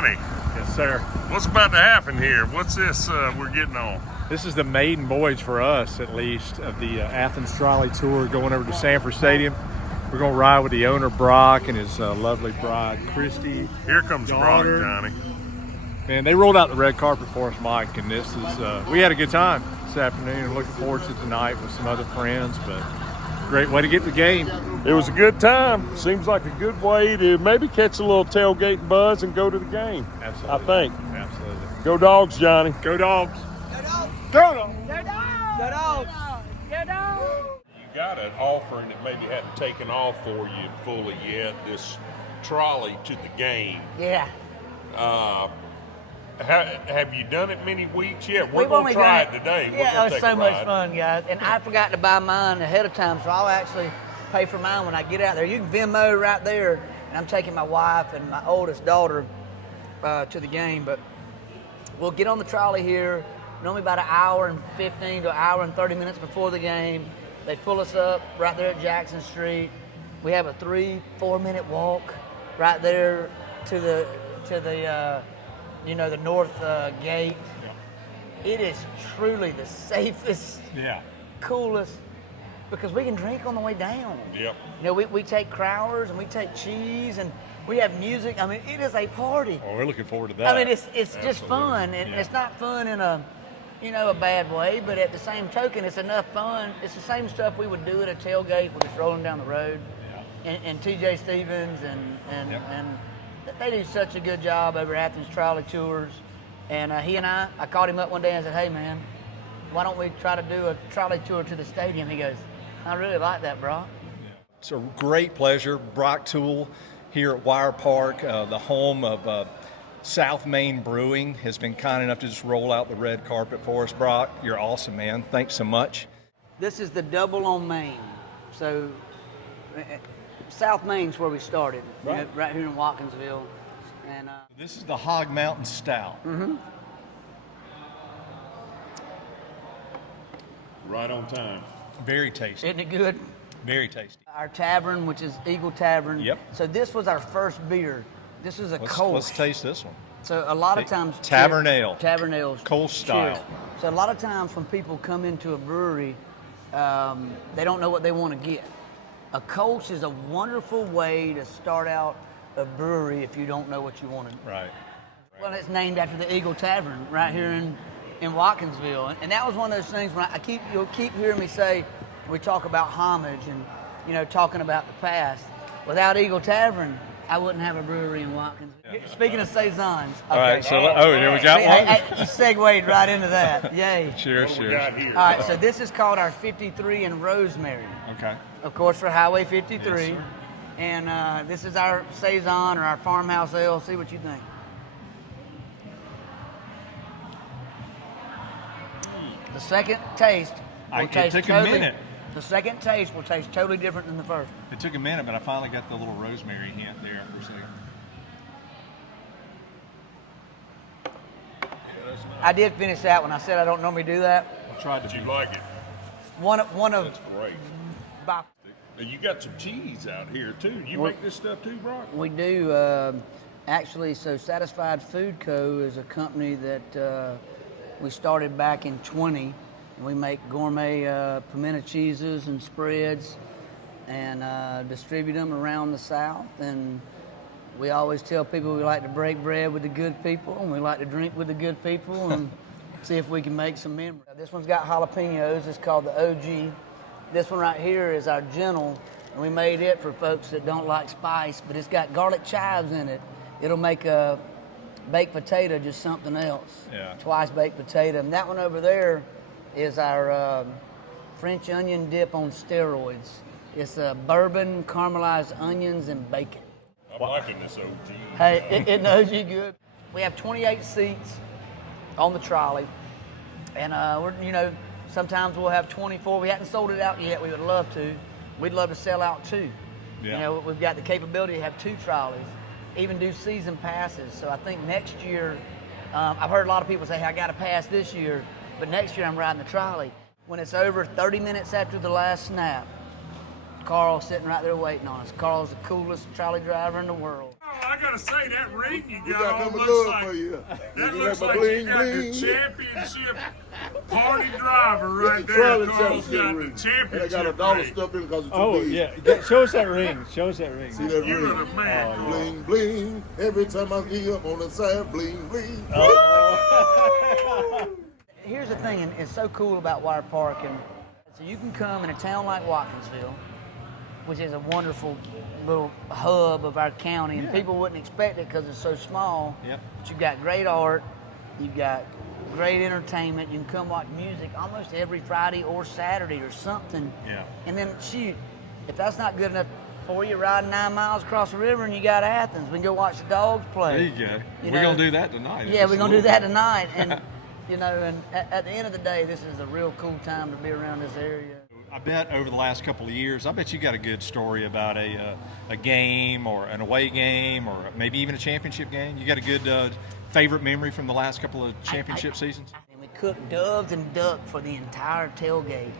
Johnny, Yes, sir. what's about to happen here? What's this we're getting on? This is the maiden voyage for us, at least, of the Athens Trolley Tour going over to Sanford Stadium. We're going to ride with the owner, Brock, and his lovely bride, Christy. Here comes Brock, daughter. Johnny. Man, they rolled out the red carpet for us, Mike, and this is, we had a good time this afternoon and looking forward to tonight with some other friends, but great way to get the game. It was a good time. Seems like a good way to maybe catch a little tailgate buzz and go to the game. Absolutely. I think. Absolutely. Go Dogs, Johnny. Go Dogs. Go Dogs! Go Dogs. Go Dogs! Go Dogs! Go Dogs! You got an offering that maybe hadn't taken off for you fully yet, this trolley to the game. Yeah. Have you done it many weeks yet? We're We've going only to try done it today. We're Yeah, gonna it was take so a much ride. fun, guys. And I forgot to buy mine ahead of time, so I'll actually pay for mine when I get out there. You can Venmo right there, and I'm taking my wife and my oldest daughter to the game. But we'll get on the trolley here, normally about an hour and 15 to an hour and 30 minutes before the game. They pull us up right there at Jackson Street. We have a 3-4 minute walk right there to the the north gate. Yeah. It is truly the safest, Yeah. coolest, because we can drink on the way down. Yep. You know, we take crowlers and we take cheese and we have music. I mean, it is a party. Well, we're looking forward to that. I mean, it's just Absolutely. fun, and Yeah. it's not fun in a bad way, but at the same token, it's enough fun. It's the same stuff we would do at a tailgate when it's rolling down the road. Yeah. And TJ Stevens and Yep. they do such a good job over at Athens Trolley Tours. And he and I called him up one day and said, "Hey man, why don't we try to do a trolley tour to the stadium?" He goes, "I really like that, bro." It's a great pleasure. Brock Tool here at Wire Park, the home of South Main Brewing, has been kind enough to just roll out the red carpet for us. Brock, you're awesome, man. Thanks so much. This is the double on Main. So South Main's where we started, right here in Watkinsville. And This is the Hog Mountain Stout. Right on time. Very tasty. isn't it good? Very tasty. Our tavern, which is Eagle Tavern. Yep. So this was our first beer. This is a Kolsch. Let's taste this one. So a lot of times Tavern ale. Tavern ales. Kolsch style. Cheers. So a lot of times when people come into a brewery, they don't know what they want to get. A Kolsch is a wonderful way to start out a brewery if you don't know what you want to. Right. Well, it's named after the Eagle Tavern right here in Watkinsville, and that was one of those things when you'll keep hearing me say, we talk about homage and talking about the past. Without Eagle Tavern, I wouldn't have a brewery in Watkinsville. Speaking of saisons, okay. All right, so here we got one. You segued right into that. Yay. Cheers, What we cheers. got here? All right, so this is called our 53 and Rosemary, Okay. of course, for Highway 53. Yes, sir. And this is our saison or our farmhouse ale. See what you think. The second taste will It taste took a totally. minute. The second taste will taste totally different than the first. It took a minute, but I finally got the little rosemary hint there for a second. I did finish that one. I said I don't normally do that. I tried Did to you like it? One of That's great. by, And you got some cheese out here too. You make this stuff too, Brock? we do actually. So Satisfied Food Co. is a company that we started back in 20. And we make gourmet pimento cheeses and spreads and distribute them around the South. And we always tell people we like to break bread with the good people and we like to drink with the good people and see if we can make some memories. This one's got jalapenos. It's called the OG. This one right here is our Gentle, and we made it for folks that don't like spice, but it's got garlic chives in it. It'll make a baked potato just something else. Yeah. Twice baked potato. And that one over there is our French onion dip on steroids. It's bourbon, caramelized onions, and bacon. I'm liking this OG. Hey, it knows you good. We have 28 seats on the trolley, and sometimes we'll have 24. We haven't sold it out yet. We would love to. We'd love to sell out too. Yeah. We've got the capability to have 2 trolleys, even do season passes. So I think next year, I've heard a lot of people say, "Hey, I got a pass this year," but next year I'm riding the trolley. When it's over 30 minutes after the last snap, Carl's sitting right there waiting on us. Carl's the coolest trolley driver in the world. I gotta say that ring you We got got on number looks love like for you. that You looks like my like bling you got bling? the championship party driver right It's a there. trolley Carl's championship got ring. the championship And I got a dollar ring. stuffed in because it's too Oh big. yeah, show us that ring. Show us that ring. See that You're ring? the man, Carl. Bling bling. Every time I get up on the side, bling bling. Here's the thing, and it's so cool about Wire Park, and so you can come in a town like Watkinsville, which is a wonderful little hub of our county, and people wouldn't expect it because it's so small. Yep. But you've got great art, you've got great entertainment. You can come watch music almost every Friday or Saturday or something. Yeah. And then shoot, if that's not good enough for you, riding 9 miles across the river and you got Athens, we can go watch the Dogs play. There you go. You We're know, going to do that tonight. Yeah, we're gonna do that tonight, and you know, and at the end of the day, this is a real cool time to be around this area. I bet over the last couple of years, I bet you got a good story about a game or an away game or maybe even a championship game. You got a good favorite memory from the last couple of championship seasons? And we cooked doves and duck for the entire tailgate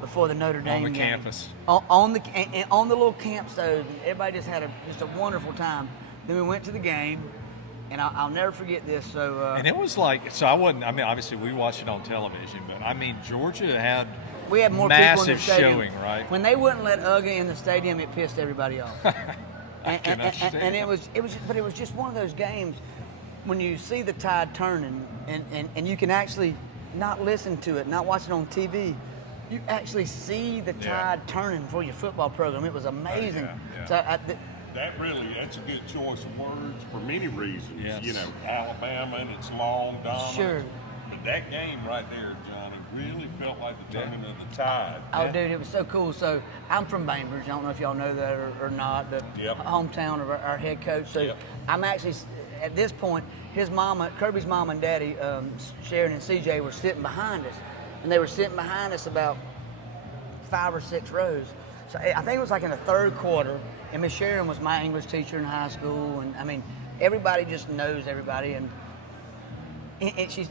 before the Notre Dame On the game. campus. On the little camp stove. Everybody just had just a wonderful time. Then we went to the game, and I'll never forget this. So And it was like, so I wasn't, I mean, obviously we watched it on television, but I mean, Georgia had we had more people in the massive stadium. showing, right? When they wouldn't let Uga in the stadium, it pissed everybody off. can understand. And it was just one of those games when you see the tide turning, and you can actually not listen to it, not watch it on TV. You actually see the tide turning for your football program. It was amazing. Yeah. So That's a good choice of words for many reasons. Yes. You know, Alabama and its long dominance. Sure. But that game right there, Johnny, really felt like the turning of the tide. Oh, dude, it was so cool. So I'm from Bainbridge. I don't know if y'all know that or not. The hometown of our head coach. So I'm actually, at this point, his mama, Kirby's mom and daddy, Sharon and CJ, were sitting behind us. And they were sitting behind us about 5 or 6 rows. So I think it was like in the third quarter. And Miss Sharon was my English teacher in high school. And I mean, everybody just knows everybody. And she's,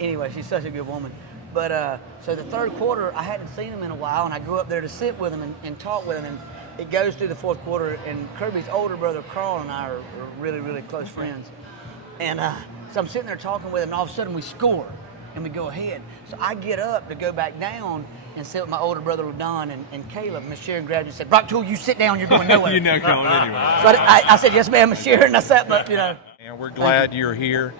anyway, she's such a good woman. But so the third quarter, I hadn't seen him in a while, and I go up there to sit with him and talk with him. And it goes through the fourth quarter, and Kirby's older brother, Carl, and I are really, really close friends. And so I'm sitting there talking with him, and all of a sudden we score, and we go ahead. So I get up to go back down and sit with my older brother, Don, and Caleb. Miss Sharon grabbed me and said, "Brock Toole, you sit down, you're going nowhere." You're not going anywhere. So I said, "Yes, ma'am, Miss Sharon." I sat, but, you know. And we're glad you're here.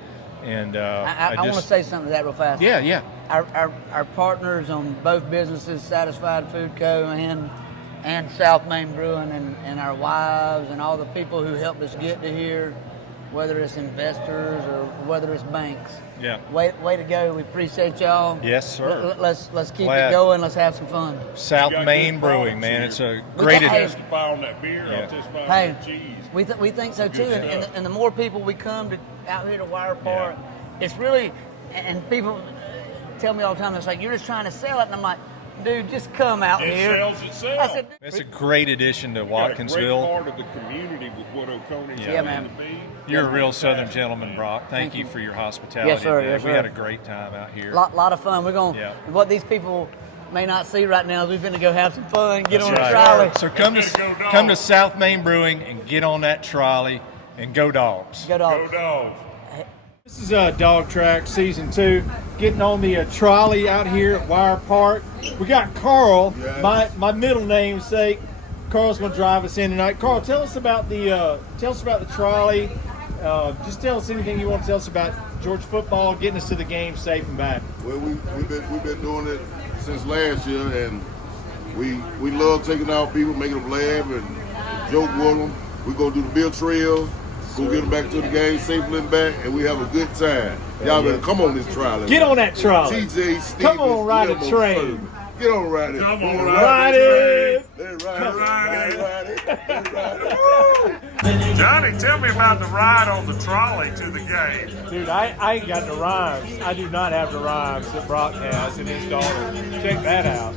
And I want to say something to that real fast. Yeah. Our partners on both businesses, Satisfied Food Co. and South Main Brewing, and our wives and all the people who helped us get to here, whether it's investors or whether it's banks. Yeah. Way to go. We appreciate y'all. Yes, sir. Let's keep Glad. it going. Let's have some fun. South You got Main good Brewing, products man. here. It's a We great got- I'll Hey. testify on that beer. Yeah. I'll testify on Hey, the cheese. we think so too, Good and, stuff. and the more people we come to out here to Wire Park, it's really, and people tell me all the time, it's like, you're just trying to sell it, and I'm like, dude, just come out It here. sells itself. I said, It's a great addition to Got a great Watkinsville. part of the community with what Oconee Yeah, man. You're a real Southern gentleman, Brock. Thank you for your hospitality. Yes, sir. man. Yes, we sir. had a great time out here. lot of fun. We're going. Yeah. What these people may not see right now is we're finna go have some fun, get on That's the right. trolley, So Let's go Dogs. come to South Main Brewing and get on that trolley and go Dogs. go Go dogs. Dogs. This is DawgTracks Season 2, getting on the trolley out here at Wire Park. We got Carl, Yes. my middle namesake. Carl's gonna drive us in tonight. Carl, tell us about the trolley. Just tell us anything you want to tell us about Georgia football, getting us to the game safe and back. Well, we've been doing it since last year, and we love taking out people, making them laugh and joke with them. We go do the beer trails, go get them back to the game safely and back, and we have a good time. Y'all better come on this trial. Get on that trolley. TJ Stevens, Come on, ride a Limo train. Service. Get on, ride it. Come on, Let's ride it. it. Let's ride Come it. ride it. Ride it. Let's ride it. Johnny, tell me about the ride on the trolley to the game. Dude, I ain't got the rhymes. I do not have the rhymes that Brock has in his daughter. Check that out.